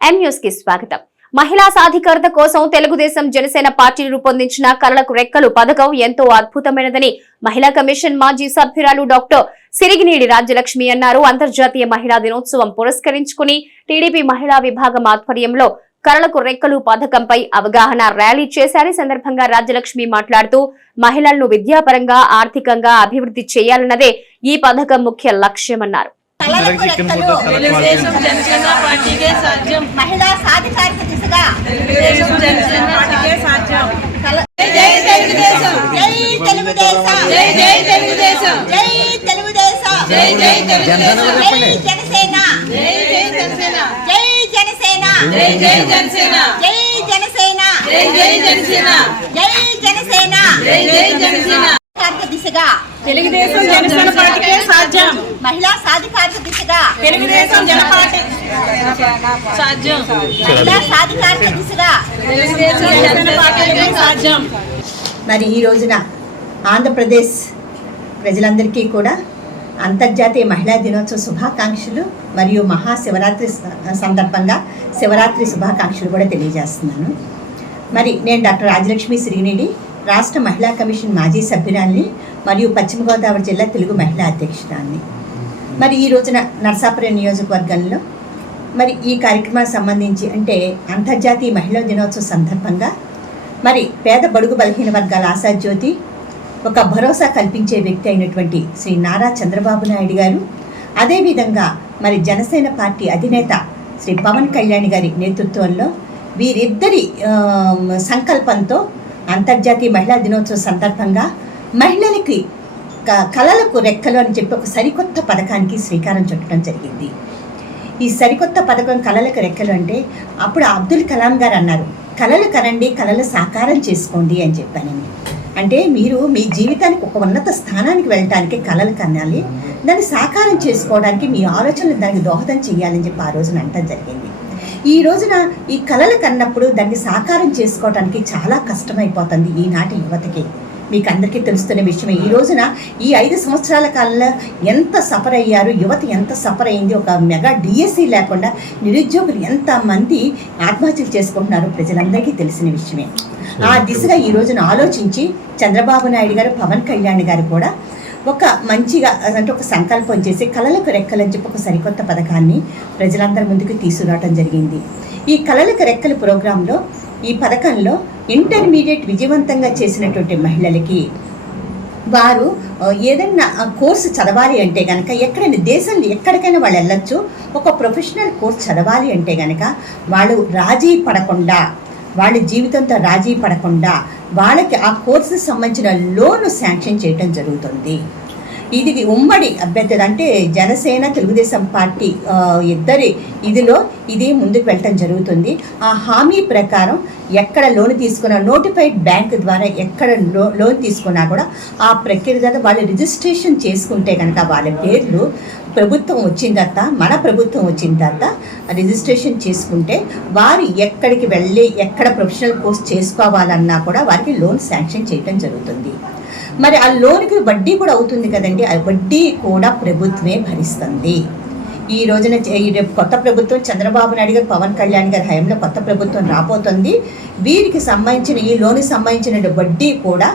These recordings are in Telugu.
ఎం న్యూస్కి స్వాగతం. మహిళా సాధికారత కోసం తెలుగుదేశం జనసేన పార్టీ రూపొందించిన కళలకు రెక్కలు పథకం ఎంతో అద్భుతమైనదని మహిళా కమిషన్ మాజీ సభ్యురాలు డాక్టర్ సిరిగినేడి రాజ్యలక్ష్మి అన్నారు. అంతర్జాతీయ మహిళా దినోత్సవం పురస్కరించుకుని టీడీపీ మహిళా విభాగం ఆధ్వర్యంలో కళలకు రెక్కలు పథకంపై అవగాహన ర్యాలీ చేశారు. సందర్భంగా రాజ్యలక్ష్మి మాట్లాడుతూ మహిళలను విద్యాపరంగా ఆర్థికంగా అభివృద్ధి చేయాలన్నదే ఈ పథకం ముఖ్య లక్ష్యమన్నారు. తెలుగుదేశం జనసేన పార్టీకే సాధ్యం. మహిళా సాధికారిక దిశగా తెలుగుదేశం జనసేన పార్టీకే సాధ్యం. జై తెలుగుదేశం. జై తెలుగుదేశం. జై జై తెలుగుదేశం. జై తెలుగుదేశం. జై జై తెలుగుదేశం. జై జనసేన. జై జై జనసేన. జై జనసేన. జై జై జనసేన. జై జనసేన. జై జై జనసేన. జై జనసేన. జై జై జనసేన. సాధికారిక దిశగా తెలుగుదేశం జనసేన పార్టీకే సాధ్యం. మహిళా సాధికారిక దిశగా తెలుగుదేశం జన పార్టీ సాధ్యం. మహిళా సాధికారిక దిశగా తెలుగుదేశం జనసేన పార్టీకే సాధ్యం. మరి ఈ రోజున ఆంధ్రప్రదేశ్ ప్రజలందరికీ కూడా అంతర్జాతీయ మహిళా దినోత్సవ శుభాకాంక్షలు మరియు మహాశివరాత్రి సందర్భంగా శివరాత్రి శుభాకాంక్షలు కూడా తెలియజేస్తున్నాను. మరి నేను డాక్టర్ రాజలక్ష్మి శ్రీనిధి రాష్ట్ర మహిళా కమిషన్ మాజీ సభ్యురాల్ని మరియు పశ్చిమ గోదావరి జిల్లా తెలుగు మహిళా అధ్యక్షురాల్ని. మరి ఈ రోజున నర్సాపురం నియోజకవర్గంలో మరి ఈ కార్యక్రమానికి సంబంధించి అంటే అంతర్జాతీయ మహిళా దినోత్సవ సందర్భంగా మరి పేద బడుగు బలహీన వర్గాల ఆశాజ్యోతి ఒక భరోసా కల్పించే వ్యక్తి అయినటువంటి శ్రీ నారా చంద్రబాబు నాయుడు గారు అదేవిధంగా మరి జనసేన పార్టీ అధినేత శ్రీ పవన్ కళ్యాణ్ గారి నేతృత్వంలో వీరిద్దరి సంకల్పంతో అంతర్జాతీయ మహిళా దినోత్సవ సందర్భంగా మహిళలకి క- కళలకు రెక్కలు అని చెప్పి ఒక సరికొత్త పథకానికి శ్రీకారం చుట్టడం జరిగింది. ఈ సరికొత్త పథకం కళలకు రెక్కలు అంటే అప్పుడు అబ్దుల్ కలాం గారు అన్నారు కళలు కనండి కళలు సాకారం చేసుకోండి అని చెప్పాను. అంటే మీరు మీ జీవితానికి ఒక ఉన్నత స్థానానికి వెళ్ళటానికి కళలు కనాలి దాన్ని సాకారం చేసుకోవడానికి మీ ఆలోచనలు దానికి దోహదం చేయాలని చెప్పి ఆ రోజున అంటం జరిగింది. ఈ రోజున ఈ కళలు కన్నప్పుడు దాన్ని సాకారం చేసుకోవడానికి చాలా కష్టమైపోతుంది ఈనాటి యువతకి. మీకు అందరికీ తెలుస్తున్న విషయమే ఈ రోజున ఈ ఐదు సంవత్సరాల కాలంలో ఎంత సఫర్ అయ్యారు యువత ఎంత సఫర్ అయింది ఒక మెగా డిఎస్సి లేకుండా నిరుద్యోగులు ఎంత మంది ఆత్మహత్యలు చేసుకుంటున్నారు ప్రజలందరికీ తెలిసిన విషయమే. ఆ దిశగా ఈ రోజున ఆలోచించి చంద్రబాబు నాయుడు గారు పవన్ కళ్యాణ్ గారు కూడా ఒక మంచిగా అంటే ఒక సంకల్పం చేసి కళలకు రెక్కలని చెప్పి ఒక సరికొత్త పథకాన్ని ప్రజలందరి ముందుకు తీసుకురావడం జరిగింది. ఈ కళలకు రెక్కల ప్రోగ్రాంలో ఈ పథకంలో ఇంటర్మీడియట్ విజయవంతంగా చేసినటువంటి మహిళలకి వారు ఏదైనా ఆ, కోర్సు చదవాలి అంటే కనుక ఎక్కడైనా దేశంలో ఎక్కడికైనా వాళ్ళు వెళ్ళొచ్చు ఒక ప్రొఫెషనల్ కోర్స్ చదవాలి అంటే కనుక వాళ్ళు రాజీ పడకుండా వాళ్ళ జీవితంతో రాజీ పడకుండా వాళ్ళకి ఆ కోర్సుకి సంబంధించిన లోను శాంక్షన్ చేయడం జరుగుతుంది. ఇది ఉమ్మడి అభ్యర్థులు అంటే జనసేన తెలుగుదేశం పార్టీ ఇద్దరి ఇదిలో ఇది ముందుకు వెళ్ళటం జరుగుతుంది. ఆ హామీ ప్రకారం ఎక్కడ లోన్ తీసుకున్నా నోటిఫైడ్ బ్యాంక్ ద్వారా ఎక్కడ లో లోన్ తీసుకున్నా కూడా ఆ ప్రక్రియ ద్వారా వాళ్ళు రిజిస్ట్రేషన్ చేసుకుంటే కనుక వాళ్ళ పేర్లు ప్రభుత్వం వచ్చిన తర్వాత మన ప్రభుత్వం వచ్చిన తర్వాత రిజిస్ట్రేషన్ చేసుకుంటే వారు ఎక్కడికి వెళ్ళి ఎక్కడ ప్రొఫెషనల్ కోర్స్ చేసుకోవాలన్నా కూడా వారికి లోన్ శాంక్షన్ చేయడం జరుగుతుంది. మరి ఆ లోన్కి వడ్డీ కూడా అవుతుంది కదండి. ఆ వడ్డీ కూడా ప్రభుత్వమే భరిస్తుంది. ఈ రోజున ఈ కొత్త ప్రభుత్వం చంద్రబాబు నాయుడు గారు పవన్ కళ్యాణ్ గారి హయాంలో కొత్త ప్రభుత్వం రాబోతుంది. వీరికి సంబంధించిన ఈ లోన్కి సంబంధించిన వడ్డీ కూడా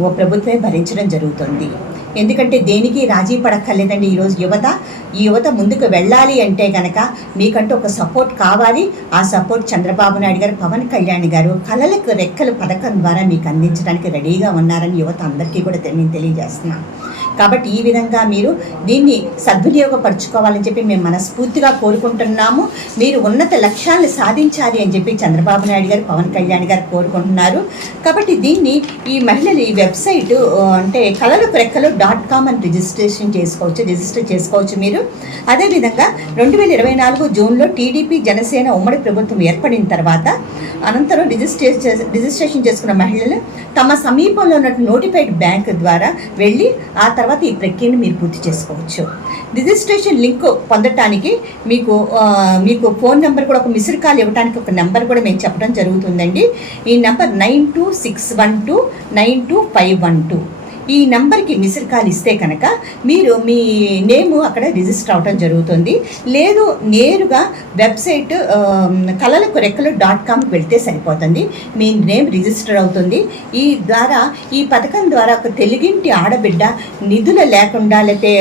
ఓ ప్రభుత్వమే భరించడం జరుగుతుంది. ఎందుకంటే దేనికి రాజీ పడక్కర్లేదండి ఈరోజు యువత? ఈ యువత ముందుకు వెళ్ళాలి అంటే కనుక మీకంటూ ఒక సపోర్ట్ కావాలి. ఆ సపోర్ట్ చంద్రబాబు నాయుడు గారు పవన్ కళ్యాణ్ గారు కళలకు రెక్కలు పథకం ద్వారా మీకు అందించడానికి రెడీగా ఉన్నారని యువత అందరికీ కూడా నేను తెలియజేస్తున్నాను. కాబట్టి ఈ విధంగా మీరు దీన్ని సద్వినియోగపరచుకోవాలని చెప్పి మేము మనస్ఫూర్తిగా కోరుకుంటున్నాము. మీరు ఉన్నత లక్ష్యాలను సాధించాలి అని చెప్పి చంద్రబాబు నాయుడు గారు పవన్ కళ్యాణ్ గారు కోరుకుంటున్నారు. కాబట్టి దీన్ని ఈ మహిళలు ఈ వెబ్సైట్ అంటే కలలు ప్రెక్కలు డాట్ కామ్ అని రిజిస్ట్రేషన్ చేసుకోవచ్చు రిజిస్టర్ చేసుకోవచ్చు మీరు. అదేవిధంగా రెండు వేల ఇరవై నాలుగు జూన్లో టీడీపీ జనసేన ఉమ్మడి ప్రభుత్వం ఏర్పడిన తర్వాత అనంతరం రిజిస్ట్రే రిజిస్ట్రేషన్ చేసుకున్న మహిళలు తమ సమీపంలో ఉన్న నోటిఫైడ్ బ్యాంక్ ద్వారా వెళ్ళి ఆ తర్వాత ఈ ప్రక్రియను మీరు పూర్తి చేసుకోవచ్చు. రిజిస్ట్రేషన్ లింక్ పొందటానికి మీకు మీకు ఫోన్ నెంబర్ కూడా ఒక మిస్డ్ కాల్ ఇవ్వడానికి ఒక నెంబర్ కూడా మేము చెప్పడం జరుగుతుందండి. ఈ number nine two six one two nine two five one two. ఈ నంబర్కి మిస్డ్ కాల్ ఇస్తే కనుక మీరు మీ నేము అక్కడ రిజిస్టర్ అవడం జరుగుతుంది. లేదు నేరుగా వెబ్సైట్ కళలకు కలలకు రెక్కలు డాట్ కామ్కి వెళ్తే సరిపోతుంది. మీ నేమ్ రిజిస్టర్ అవుతుంది. ఈ ద్వారా ఈ పథకం ద్వారా ఒక తెలుగింటి ఆడబిడ్డ నిధులు లేకుండా లేకపోతే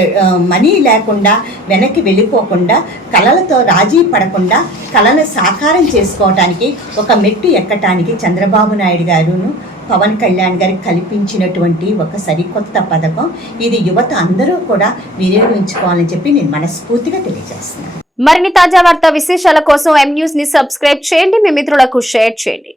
మనీ లేకుండా వెనక్కి వెళ్ళిపోకుండా కళలతో రాజీ పడకుండా కళను సాకారం చేసుకోవటానికి ఒక మెట్టు ఎక్కటానికి చంద్రబాబు నాయుడు గారును పవన్ కళ్యాణ్ గారు కల్పించినటువంటి ఒక సరికొత్త పథకం. ఇది యువత అందరూ కూడా వినియోగించుకోవాలని చెప్పి నేను మనస్ఫూర్తిగా తెలియజేస్తున్నాను. మరిన్ని తాజా వార్తా విశేషాల కోసం ఎం న్యూస్ని సబ్స్క్రైబ్ చేయండి. మీ మిత్రులకు షేర్ చేయండి.